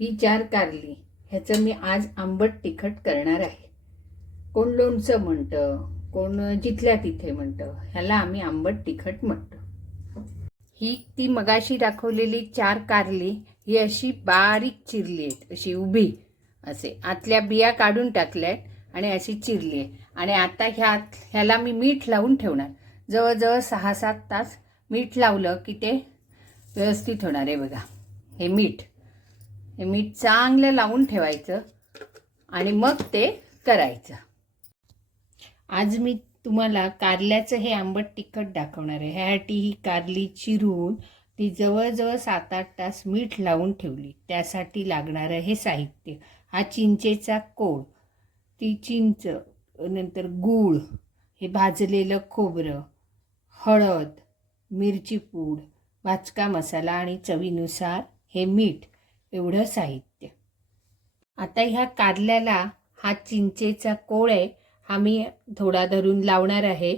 ही 4 कारली ह्याचं मी आज आंबट तिखट करणार आहे। कोण लोणचं म्हणतं, कोण जिथल्या तिथे म्हणतं, ह्याला आम्ही आंबट तिखट म्हणतो। ही ती मगाशी दाखवलेली 4 कारली ही अशी बारीक चिरली आहेत, अशी उभी असे आतल्या बिया काढून टाकल्यात आणि अशी चिरली आहे। आणि आता ह्याला मी मीठ लावून ठेवणार, जवळजवळ 6-7 तास मीठ लावलं की ते व्यवस्थित होणार आहे। बघा हे मीठ चांगलं लावून ठेवायचं आणि मग ते करायचं। आज मी तुम्हाला कारल्याचं हे आंबट तिखट दाखवणार आहे। ह्यासाठी ही कारली चिरून ती जवळजवळ 7-8 तास मीठ लावून ठेवली। त्यासाठी लागणारं हे साहित्य, हा चिंचेचा कोळ, ती चिंच, नंतर गूळ, हे भाजलेलं खोबरं, हळद, मिरची पूड, भाजका मसाला आणि चवीनुसार हे मीठ, एवढं साहित्य। आता ह्या कारल्याला हा चिंचेचा कोळ आहे, हा मी थोडा धरून लावणार आहे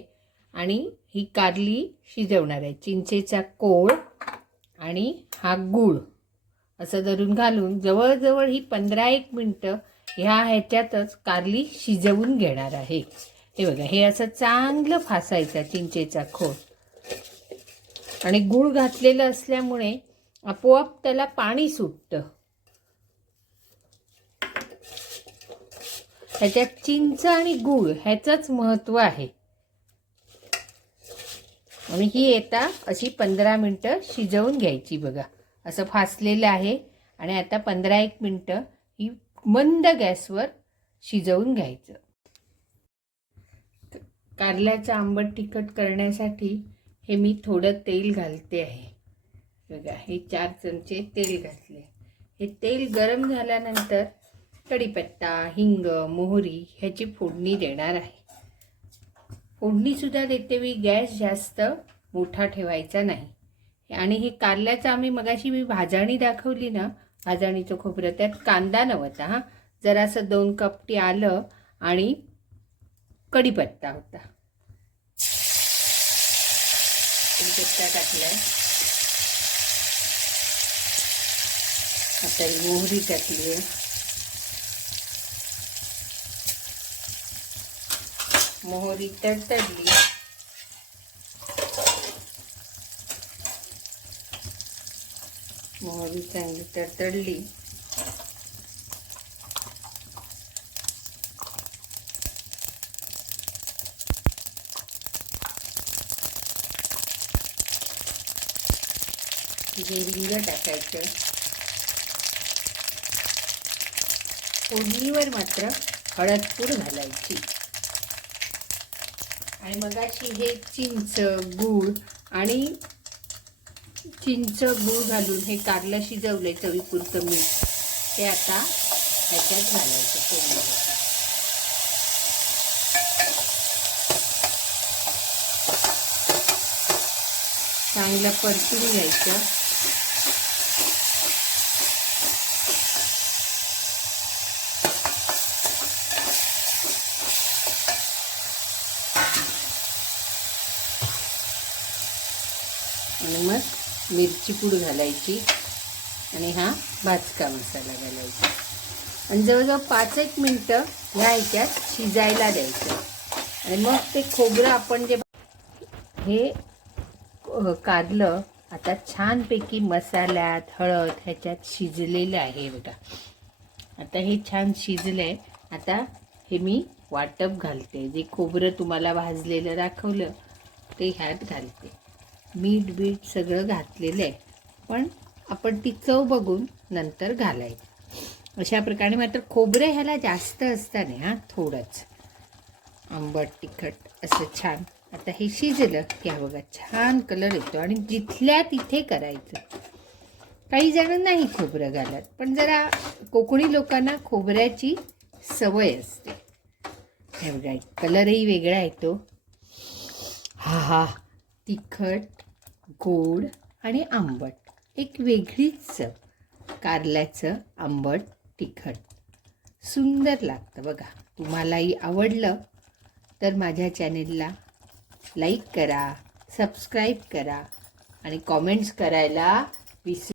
आणि ही कारली शिजवणार आहे। चिंचेचा कोळ आणि हा गूळ असं धरून घालून जवळजवळ ही 15-1 मिनटं ह्याच्यातच कारली शिजवून घेणार आहे। हे बघा, हे असं चांगलं फासायचं चिंचेचा खोळ, आणि गूळ घातलेलं असल्यामुळे आपोआप त्याला पाणी सुटतं। ह्याच्यात चिंच आणि गूळ ह्याचंच महत्त्व आहे। आणि ही आता अशी 15 मिनटं शिजवून घ्यायची। बघा असं फासलेलं आहे आणि आता 15-1 मिनटं ही मंद गॅसवर शिजवून घ्यायचं। कारल्याचं आंबट तिखट करण्यासाठी हे मी थोडं तेल घालते आहे। बघा हे 4 चमचे तेल घातले। हे तेल गरम झाल्यानंतर कढीपत्ता, हिंग, मोहरी ह्याची फोडणी देणार आहे। फोडणीसुद्धा देते मी, गॅस जास्त मोठा ठेवायचा नाही। आणि हे कारल्याचं आम्ही मगाशी मी भाजणी दाखवली ना, भाजणीचं खोबरं, त्यात कांदा नव्हता, हा जरासं 2 कपटी आलं आणि कढीपत्ता होता। कढीपत्ता टाकलाय, आता मोहरी टाकली आहे। मोहरी तडतडली, मोहरी चांगली तडतडली हे हिंग टाकायचं। फोडणीवर मात्र हळदपूड घालायची। आणि मगाशी हे चिंच, गूळ आणि गूळ घालून हे कारलं शिजवलंय, चवीपुरतं मीठ, ते आता ह्याच्यात घालायचं फोडणीवर। चांगलं परतून घ्यायचं। आणि मग मिरची पूड घालायची आणि हा भाजका मसाला घालायचा आणि जवळजवळ 5-1 मिनटं ह्या ह्याच्यात शिजायला द्यायचं। आणि मग ते खोबरं आपण जे हे कारलं आता छानपैकी मसाल्यात, हळद ह्याच्यात शिजलेलं आहे। बघा आता हे छान शिजलंय। आता हे मी वाटप घालते, जे खोबरं तुम्हाला भाजलेलं दाखवलं ते ह्यात घालते। मीठ सगळं घातलेलं आहे, पण आपण ती चव बघून नंतर घालायचं। अशा प्रकारे मात्र खोबरं ह्याला जास्त असतं नाही, हा थोडंच आंबट तिखट असं छान। आता हे शिजलं की बघा छान कलर येतो आणि जिथल्या तिथे करायचं। काही जण नाही खोबरं घालत, पण जरा कोकणी लोकांना खोबऱ्याची सवय असते। हे बघा कलरही वेगळा येतो। हा तिखट, गोड आणि आंबट, एक वेगळीच चव। कारल्याचं आंबट तिखट सुंदर लागतं बघा। तुम्हालाही आवडलं तर माझ्या चॅनेलला लाईक करा, सबस्क्राईब करा आणि कॉमेंट्स करायला विसरू